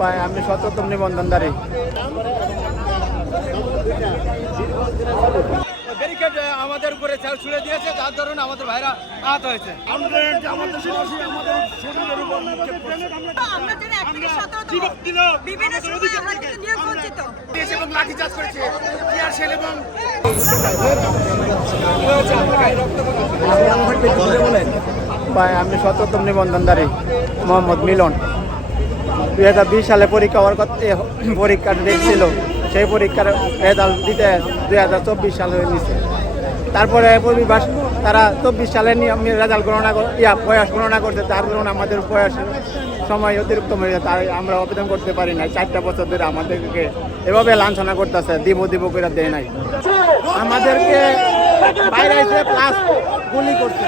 ভাই আমি সচেতন নিবন্ধনদারি ব্যারিকেড আমাদের উপরে চাল ছুড়ে দিয়েছে যার ধরুন আমাদের ভাইরা আহত হয়েছে। ভাই আমি সচেতন নিবন্ধনদারি মোহাম্মদ মিলন। দুই হাজার বিশ সালে পরীক্ষা হওয়ার কথা এ, পরীক্ষার ডেট সেই পরীক্ষার রেজাল্ট দিতে দুই হাজার চব্বিশ সালে নিছে তারপরে পরিবাস তারা চব্বিশ সালে রেজাল্ট গণনা ইয়া বয়স গণনা করতে তার কারণ আমাদের বয়স সময় অতিরিক্ত হয়ে যায়। তাই আমরা আবেদন করতে পারি না চারটা বছর ধরে আমাদেরকে এভাবে লাঞ্ছনা করতেছে। দিব দিব করে দেয় নাই। আমাদেরকে বাইরে এসে প্লাস গুলি করছে।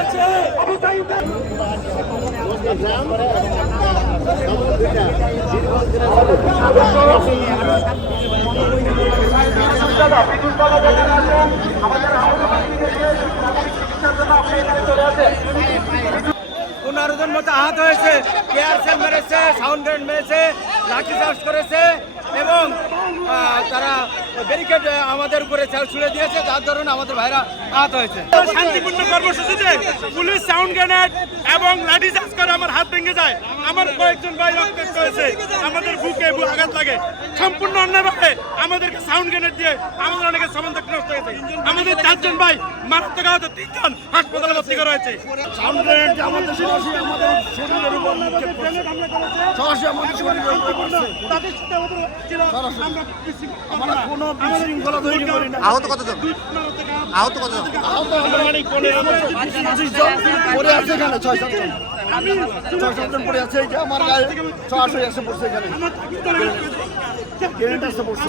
পনেরো জন মতো আহত হয়েছে টিয়ারশেল মেরেছে সাউন্ড গ্রেনেড মেরেছে লাঠিচার্জ করেছে এবং তারা ব্যারিকেড আমাদের উপরে চাল ছুড়ে দিয়েছে যার দরুন আমাদের ভাইরা আহত হয়েছে। শান্তিপূর্ণ কর্মসূচিতে পুলিশ সাউন্ড গ্রেনেড এবং লাঠি চার্জ করে আমার হাত ভেঙে যায়। আমার কয়েকজন ভাই রক্তাক্ত হয়েছে আমাদের বুকে আঘাত লাগে। সম্পূর্ণ অন্যভাবে আমাদেরকে সাউন্ড গ্রেনেড দিয়ে আমাদের অনেকে সমান্তক নষ্ট হয়েছে আমাদের চারজন ভাই মারাত্মক আহত তিনজন হাসপাতালে ভর্তি করা হয়েছে। সাউন্ড গ্রেনেড আমাদের সরাসরি আমাদের শরীরের উপর নিক্ষেপ করছে। সরাসরি আমাদের শরীরের উপর পড়ছে তাদের সাথে আমাদের ছিল। আমরা আমরা কোনো বিশৃঙ্খলা তৈরি করি না। আহত কতজন? আহত কতজন? আহত আমরা পঁচিশ জন পড়ে আছে এখানে ছয় সাতজন ছয় সাতজন পড়ে আছে এই যে আমার গায়ে সরাসরি এসে পড়ছে এখানে গ্রেনেড এসে পড়ছে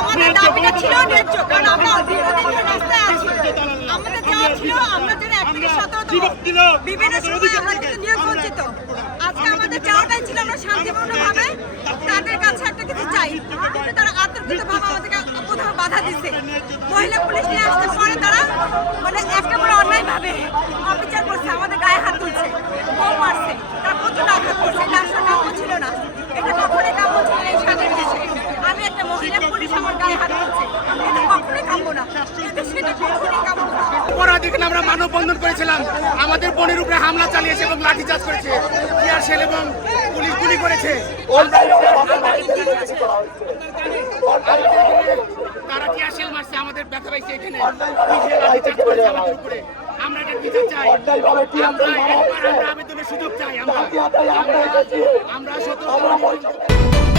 আমাদের দাবিটা ছিল ন্যায্য কারণ আমরা দীর্ঘদিন রাস্তায় আছি। আমাদের যাওয়া ছিল আমরা যেন এক সতেরো বিভিন্ন সময় আমরা কিন্তু নিয়োগ বঞ্চিত। যাওয়াটাই ছিল আমরা শান্তিপূর্ণ ভাবে তাদের কাছে একটা কিছু চাই। কিন্তু তারা আতঙ্কিত ভাবে আমাদেরকে কোথাও বাধা দিচ্ছে মহিলা পুলিশ নিয়ে আসতে পরে তারা মানে একেবারে অন্যায় ভাবে অবিচার করছে, আমাদের গায়ে হাত তুলছে, বোম মারছে, তারা প্রচুর আঘাত করছে, এটা আসলে কাম্য ছিল না। এটা কখনোই কাম্য ছিল এই স্বাধীন দেশে। আমি একটা মহিলা পুলিশ আমার গায়ে হাত তুলছে। এটা কখনোই কাম্য না। আমরা মানববন্ধন করেছিলাম। আমাদের বোনের উপরে হামলা চালিয়েছে এবং লাঠিচার্জ করেছে। টিয়ারশেল এবং পুলিশ গুলি করেছে। তারা কি আসেল মারছে? আমাদের ব্যথা পাইছে এখানে। আমরা এটা চাই। আমরা আবেদনের সুযোগ চাই। আমরা- আমরা সতর্ক